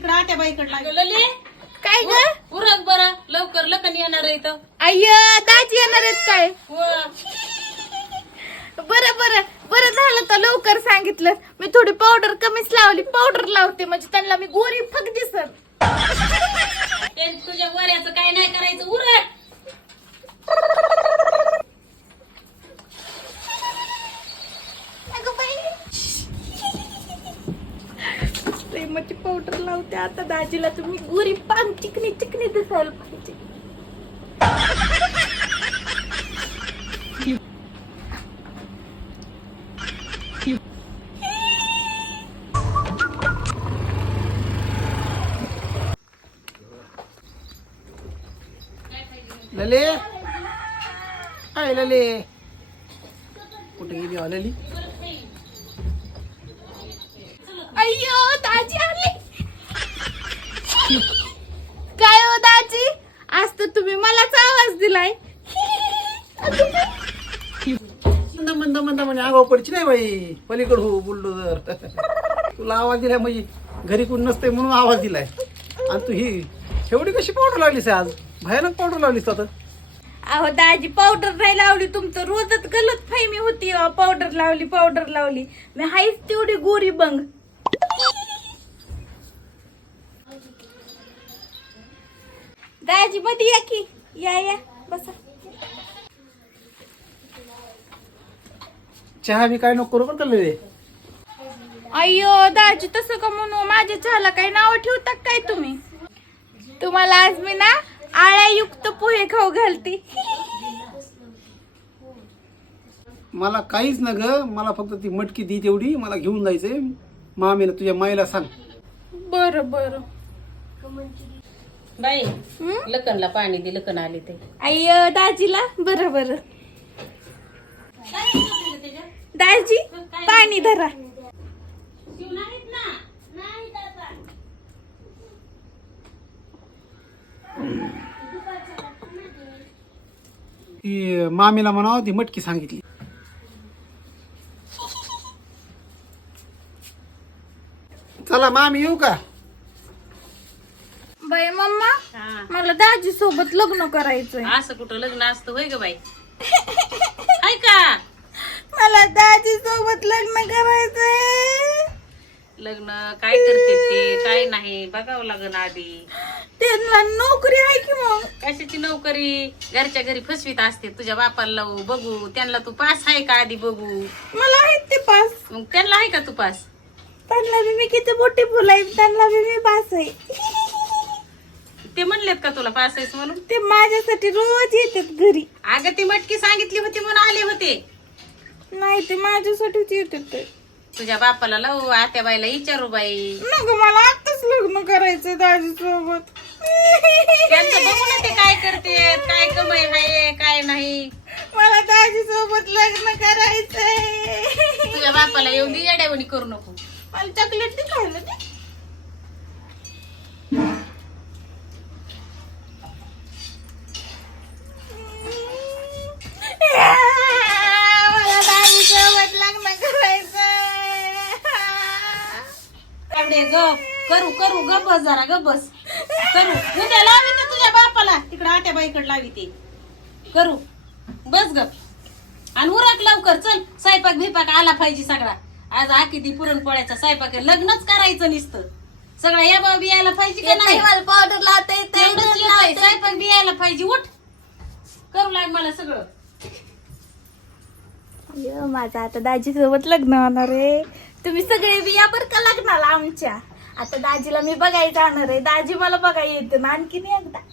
तिकडे आत्या बाईकडे लले काय ग उरक बरं लवकर लकन येणार आहे इथं. अय्य दाजी येणार आहेत काय हो. बरं बरं बरं झालं तर लवकर सांगितलं. मी थोडी पावडर कमीच लावली. पावडर लावते म्हणजे त्यांना मी गोरी फक दिसत. ते तुझ्या वऱ्याचं काय नाही करायचं उरक. अगं बाई प्रेमाची पावडर लावते आता दाजीला. तुम्ही गोरी पान चिकनी चिकनी दिसायला पाहिजे. लले हाय लले कुठे गेली लली? अय्यो दाजी आले. काय हो दाजी आज तर तुम्ही मलाच आवाज दिलाय. मंद मंद मंद म्हणजे आगाव पडची नाही बाई. पलीकड हो बोललो जर तुला आवाज दिलाय म्हणजे घरी कोण नसते म्हणून आवाज दिलाय. आणि तू ही एवढी कशी पावडर लागलीस आज? भयानक पावडर लागलीस आता. अहो दाजी पावडर नाही लावली. तुमचं रोजच गलत फहमी होती. पावडर लावली पावडर लावली. मी हायच तेवढी गोरी बंग. दाजी मध्ये या की. या या बसा. चहा बी काय नको करू पण चालले. अय्यो दाजी तसं का म्हणू? माझ्या चहाला काही नाव ठेवतात काय तुम्ही? तुम्हाला आज मी ना आळ्यायुक्त पोहे खाऊ घालते. मला काहीच न ग. मला फक्त ती मटकी दी तेवढी. मला घेऊन जायचंय मामीला. तुझ्या माईला सांग. बर बर. बाई लकनला पाणी दे. लकन आले ते. अय्यो दाजीला बर बर. दाजी पाणी धरा. ती मामीला म्हणावं ती मटकी सांगितली. चला मामी येऊ का? बाई मम्मा हा. मला दाजी सोबत लग्न करायचंय. असं कुठं लग्न असतं होय ग बाई? हाय का मला दाजी सोबत लग्न करायचंय. लग्न काय करते ते काय नाही बघावं लागन आधी. त्यांना नोकरी आहे की मग? कशाची नोकरी? घरच्या घरी फसवीत असते. तुझ्या बापाला लावू बघू. त्यांना तू पास आहे का आधी बघू. मला आहेत ते पास. मग त्यांना आहे का तू पास? त्यांना बी मी किती मोठी फुलं आहे. त्यांना बी मी पास आहे. ते म्हणलेत का तुला पास आहेस म्हणून? ते माझ्यासाठी रोज येतात घरी. अगं ती मटकी सांगितली होती म्हणून आले होते. नाही ते माझ्यासाठीच येतात ते. तुझ्या बापाला लावू आत्याबाईला विचारू बाई. नको मला आताच लग्न करायचंय दाजी सोबत. त्यांचं बघू ना ते काय करते काय कमाई आहे काय नाही. मला दाजी सोबत लग्न करायचंय. तुझ्या बापाला एवढी येड्यावणी करू नको. मला चॉकलेट दे खायला दे. मला दाजी सोबत लग्न करायचंय. कावडे ग करू करू ग बस जरा ग बस करू. उद्या लावी ते तुझ्या बापाला तिकडे आत्याबाईकडे लावी ते करू. बस ग आणि उरक लवकर. चल स्वयंपाक बिपाक आला पाहिजे सगळा. आज आकिती पुरणपोळ्याचा स्वयंपाक आहे. लग्नच करायचं नुसतं. सगळा या बाबा यायला पाहिजे का नाही? मला पावडर लावता तेवढंच येतंय. स्वयंपाक बी यायला पाहिजे. उठ करू लाग मला सगळं. माझं आता दाजी सोबत लग्न होणार आहे. तुम्ही सगळे बी या बरं का लग्नाला आमच्या. आता दाजीला मी बघायला जाणार आहे. दाजी मला बघायला येते ना आणखीन एकदा.